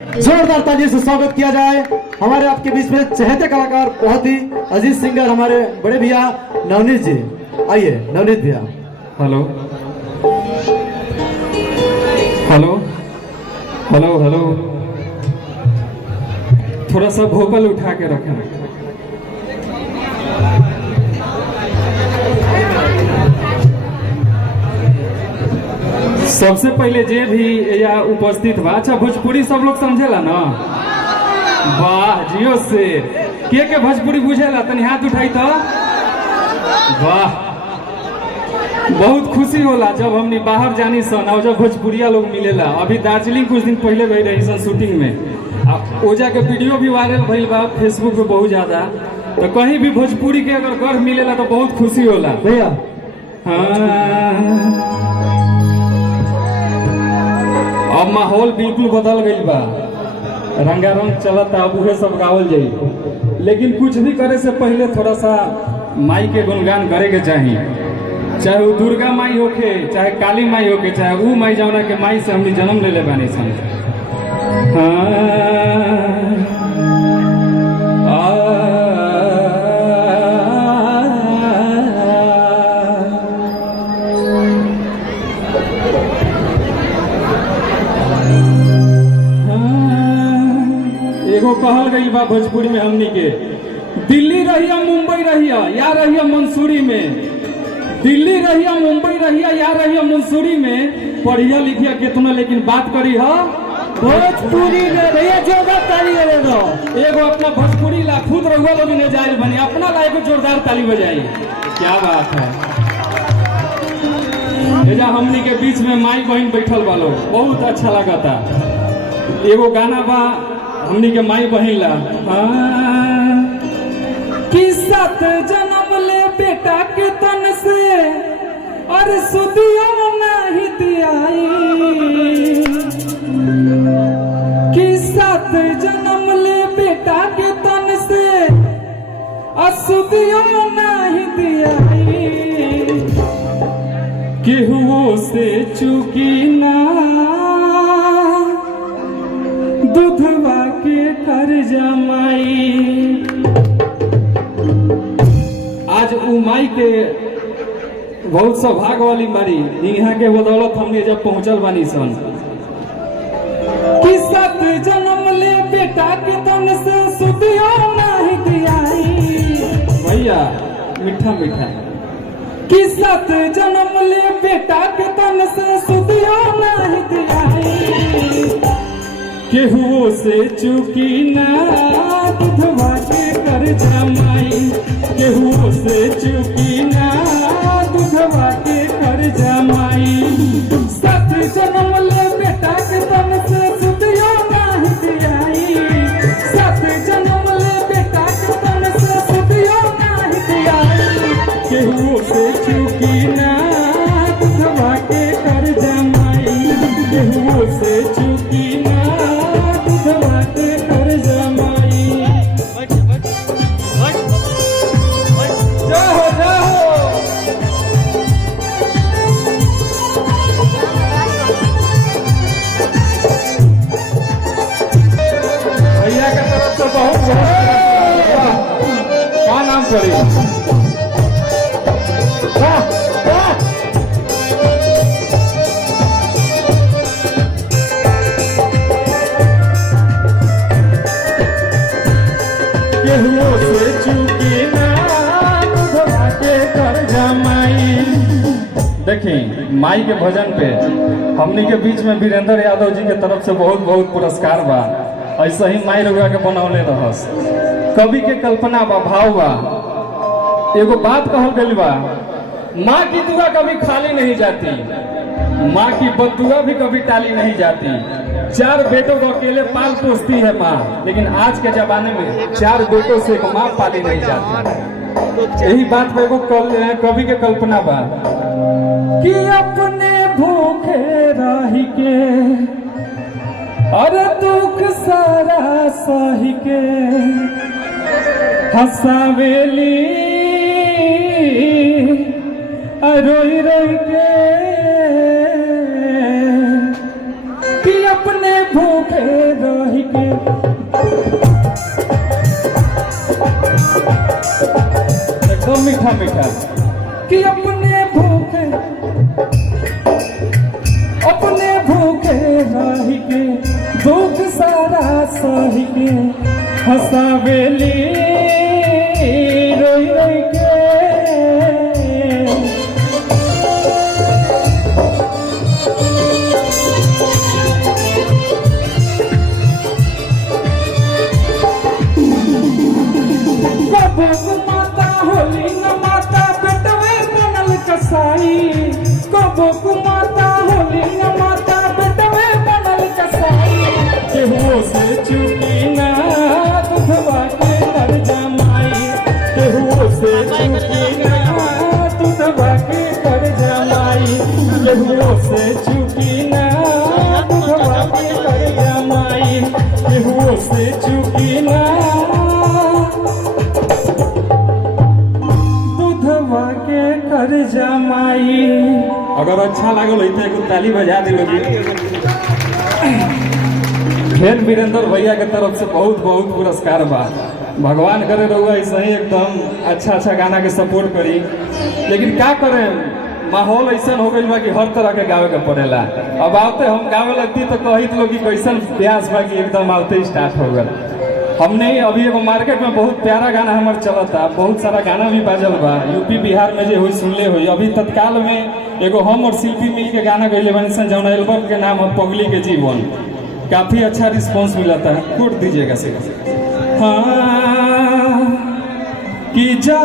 जोरदार ताली से स्वागत किया जाए। हमारे आपके बीच में चहेते कलाकार, बहुत ही अजीज सिंगर हमारे बड़े भैया नवनीत जी। आइए नवनीत भैया। हेलो हेलो हेलो हेलो, थोड़ा सा वोकल उठा के रखें। सबसे पहले जे भी या उपस्थित बा, अच्छा भोजपुरी सब लोग समझेला ना? वाह जियो से के भोजपुरी बुझेला? तनी हाथ उठाई तो। वाह, बहुत खुशी होला जब हमनी बाहर जानी सन और जब भोजपुरिया लोग मिलेला। अभी दार्जिलिंग कुछ दिन पहले गई रही सन शूटिंग में, ओजा के वीडियो भी वायरल भइल बा फेसबुक पे बहुत ज्यादा। तो कहीं भी भोजपुरी के अगर गर्व मिलेला तो बहुत खुशी होला भैया। हाँ, अब माहौल बिल्कुल बदल गई बा, रंगारंग चलता, अब उहे सब गावल जाई। लेकिन कुछ भी करे से पहले थोड़ा सा माई के गुणगान करे के चाहिए। चाहे वो दुर्गा माई होके, चाहे काली माई होके, चाहे वो माई जौना के माई से हमने जन्म ले बानी सन। एगो कहल गई बा भोजपुरी में हमनी के, दिल्ली रहिया मुंबई रहिया या रहिया मंसूरी में, दिल्ली रहिया मुंबई रहिया या रहिया मंसूरी में, पढ़िया लिखिया कितना लेकिन बात करी है भोजपुरी में। भैया जोरदार ताली दे दो। एगो अपना भोजपुरी ला खुद रहुआ लोग ने जाए बने, अपना ला एगो जोरदार ताली बजाई। क्या बात है। एजा हमनी के बीच में माई बहन बैठल वालो बहुत अच्छा लगता। एगो गाना बा हमनी के माई बहन ला, कि सात जन्म ले बेटा के तन से और सुदिया नहीं दियाई, कि सात जन्म ले बेटा के तन से और सुदिया नहीं दियाई, केहू से चूकी ना दूधवा के कर जमाई। आज उ माई के बहुत सौभाग्य वाली मारी, यहाँ के बदौलत हमने जब पहुंचल बानी सन। कि सात जन्म ले बेटा के तन से सुदियो नहीं दियाई। भैया मीठा मीठा, कि सात जन्म ले बेटा के तन से सुदियो नहीं दियाई, केहू से चूकी ना दूधवा के कर जमाई, केहू से चूकी ना दूधवा के कर जमाई। सात जन्म ले बेटा के तन से सुदियो नहीं दियाई, सात जन्म ले बेटा के तन से सुदियो नहीं दियाई, केहू से चूकी ना दूधवा के कर जमाई, केहू से चूकी ना दूधवा के कर जमाई। जाओ जाओ, भैया के तरफ से बहुत क्या नाम करी। केहू से चूकी ना दूधवा के कर जमाई। देखिए माई के भजन पे हमनी के बीच में वीरेंद्र यादव जी के तरफ से बहुत बहुत पुरस्कार बा। ऐसा ही माई रउआ के बनौले रहस। कवि के कल्पना बा, भाव बा। एगो बात कहल गई बा, माँ की दुआ कभी खाली नहीं जाती, माँ की बददुआ भी कभी टाली नहीं जाती। चार बेटों को अकेले पाल पोसती है माँ, लेकिन आज के जमाने में चार बेटों से एक माँ पाली नहीं जाती। यही बात पे एगो कवि के कल्पना बा, कि अपने भूखे रही के और दुख सारा सही के हंसावेली रोई रोई के, कि अपने भूखे रही के एकदम मीठा मीठा कि अपने भूखे रह के दुख सारा सही के हंसावेली रोई रोई के माता होली न माता बेटवे बनल कसाई कबो माता होली न माता बेटवे बनल कसाई केहू से चुकी ना दुधवा के कर जमाई केहू से चुकी ना दुधवा के कर जमाई केहू से चुकी ना दुधवा के कर जमाई केहू से चुकी ना के कर जमाई। अगर अच्छा लागल हो तो एक ताली बजा दे लोगी। खेल वीरेंद्र भैया के तरफ से बहुत बहुत पुरस्कार बा। भगवान करे रहुआ ऐसा ही एकदम अच्छा गाना के सपोर्ट करी। लेकिन क्या करें माहौल ऐसा हो गई बा कि हर तरह के गावे के पड़ेला। अब आते हम गावे लगती तो कहित लोग कि कैसन प्यास बा कि एकदम आते स्टार्ट हो गए। हमने अभी एगो मार्केट में बहुत प्यारा गाना हमारे चलता, बहुत सारा गाना भी बाजल बा यूपी बिहार में जो हुई सुनले हुई। अभी तत्काल में एगो हम और शिल्पी मिल के गाना गैले बनी सन जौन एल्बम के नाम है पगली के जीवन। काफी अच्छा रिस्पॉन्स मिला था, कोट दीजिएगा से। हाँ कि जा